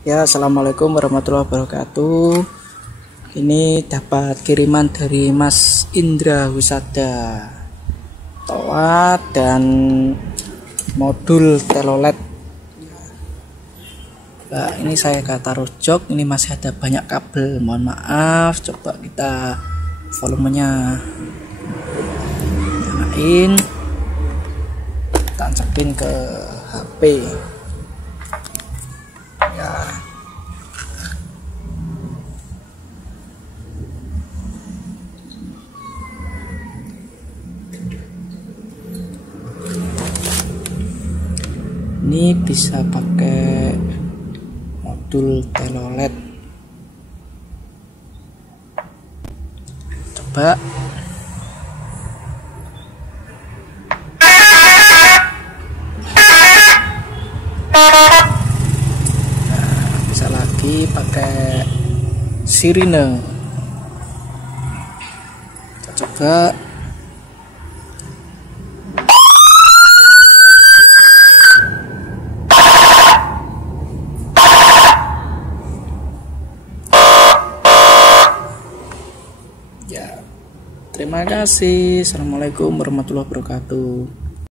Ya, assalamualaikum warahmatullahi wabarakatuh. Ini dapat kiriman dari Mas Indra Wisada, toa dan modul telolet. Nah, ini saya taruh jok. Ini masih ada banyak kabel. Mohon maaf. Coba kita volumenya nyalain, tancepin ke HP. Ya. Ini bisa pakai modul telolet. Coba. Bisa lagi pakai sirine. Kita coba. Ya, terima kasih. Assalamualaikum warahmatullahi wabarakatuh.